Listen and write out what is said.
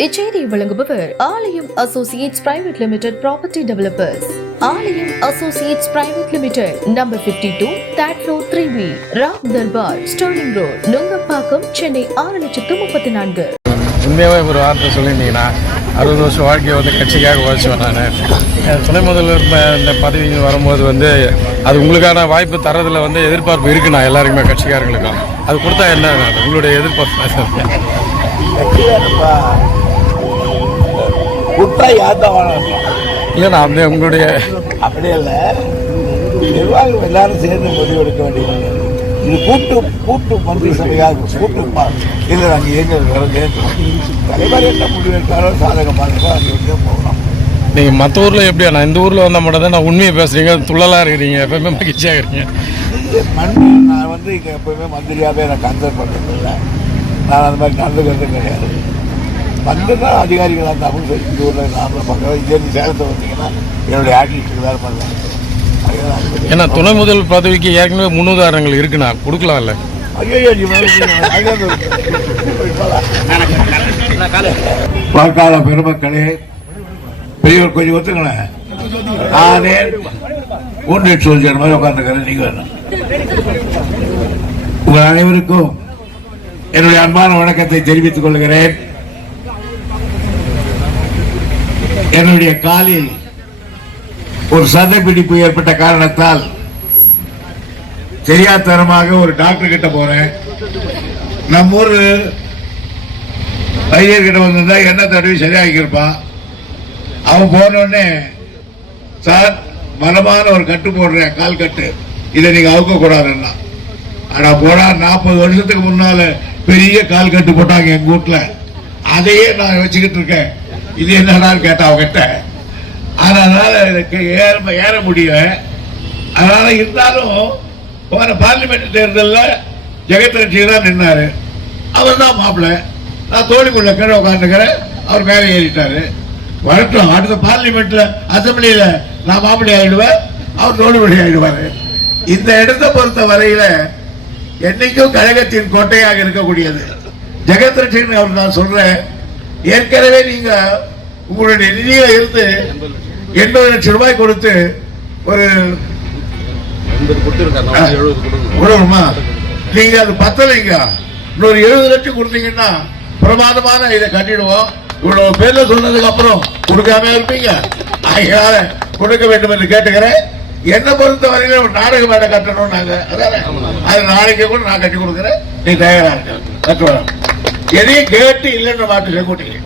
இச்செய்தியை வழங்குபவர் Aalayam associates private limited property developers. Aalayam associates private limited, number 52, third floor 3B, Ram Darbar, Sterling road, Nungambakkam, Chennai 6,34,000. உண்மையாகவே ஒரு வார்த்தை சொல்லியிருந்தீங்கன்னா 60 வருஷம் வாழ்க்கையை கட்சிக்காக உழைச்சேன். நான் துணை முதல்வர் இந்த பதவி வரும்போது அது உங்களுக்கான வாய்ப்பு தரதில் எதிர்பார்ப்பு இருக்குண்ணா எல்லாருக்குமே, கட்சிக்காரங்களுக்கும். அது கொடுத்தா என்ன உங்களுடைய எதிர்பார்ப்பு? இல்லைண்ணா அப்படியே உங்களுடைய அப்படியே இல்லை, நிர்வாகம் எல்லாரும் சேர்ந்து முடிவெடுக்க வேண்டியது. இது கூட்டு மந்திரி சபையாக கூட்டு இல்லை, நாங்கள் இயங்க தலைவர் என்ன முடிவெடுத்தாரோ சாதகமாக அங்கே போகலாம். நீங்கள் மற்ற ஊரில் எப்படியா? நான் இந்த ஊரில் வந்தால் மட்டும் தான் நான் உண்மையை பேசுகிறீங்க, துள்ளலாக இருக்கிறீங்க, எப்பவுமே மகிழ்ச்சியாக இருக்கீங்க. நான் இங்கே எப்பவுமே மந்திரியாகவே நான் கன்சல்ட் பண்ணுறதில்லை. நான் அந்த மாதிரி நடந்துக்கிறது கிடையாது. வந்துதான் அதிகாரிகள் அந்த அப்படின்னு சொல்லி இந்த ஊரில் நாமளும் பார்க்குறோம். இங்கேருந்து சேலத்தை வந்தீங்கன்னா என்னுடைய ஆக்டிவிட்டிக்கு வேறு பண்ணுறாங்க. ஏன்னா துணை முதல் பதவிக்கு ஏற்கனவே முன்னுதாரணங்கள் இருக்குண்ணா, கொடுக்கலாம்ல? வாக்காள பெருமக்களே, பெரியவர் கொஞ்சம் ஒத்துங்களேன். நானே ஒன்றை சொல்கிற மாதிரி உட்காந்துக்கிறேன். நீங்க வேணும். உங்கள் அனைவருக்கும் என்னுடைய அன்பான வணக்கத்தை தெரிவித்துக் கொள்கிறேன். என்னுடைய காலில் ஒரு சதை பிடிப்பு ஏற்பட்ட காரணத்தால் தெரியாதனமாக ஒரு டாக்டர் கிட்ட போறேன். நம்ம ஊர் வைத்தியர் கிட்ட வந்திருந்தா என்ன தடவை சரியாகிருப்பான். அவன் போனோடனே, சார் பலமான ஒரு கட்டு போடுறேன், கால் கட்டு, இதை நீங்க அவுக்க கூடாதுன்னா. ஆனா போனா 40 வருஷத்துக்கு முன்னால பெரிய கால் கட்டு போட்டாங்க எங்க வீட்டுல. அதையே நான் வச்சுக்கிட்டு இருக்கேன். இது என்னடான்னு கேட்டா அவகிட்ட. அதனால எனக்கு ஏற முடியல. அதனால இருந்தாலும் போன பார்லிமெண்ட் தேர்தலில் ஜெகத்ரட்சி தான் நின்னாரு. அவர் தான் மாப்பிள்ளை. நான் தோழிக்குள்ள கீழே உட்காந்துக்கிறேன், அவர் மேலே ஏறிட்டாரு. வரட்டும், அடுத்த பார்லிமெண்ட்ல அசம்பிளியில நான் மாப்பிள்ளை ஆயிடுவேன், அவர் தோழிமொழி ஆயிடுவாரு. இந்த இடத்தை பொறுத்த வரையில என்னைக்கும் கழகத்தின் கோட்டையாக இருக்கக்கூடியது ஜெகத்ரட்சின்னு அவர் நான் சொல்றேன். ஏற்கனவே நீங்க உங்களுடைய நிதியில இருந்து 80 லட்சம் ரூபாய் கொடுத்து ஒரு கொடுக்கணுமா? நீங்க அது பத்தலைங்க. இன்னொரு 70 லட்சம் கொடுத்தீங்கன்னா பிரமாதமான இதை கட்டிடுவோம். இவ்வளவு பேர்ல சொன்னதுக்கு அப்புறம் கொடுக்காம இருப்பீங்க. ஆகையால கொடுக்க வேண்டும் என்று கேட்டுக்கிறேன். என்ன பொறுத்த வரையில ஒரு நாடக மேடை கட்டணும் நாங்க. அதானே, அது நாளைக்கு கூட நான் கட்டி கொடுக்குறேன். நீ தயாரா இருக்க கட்டுவோம். எதையும் கேட்டு இல்லைன்ற மாட்டு கூட்டிங்க.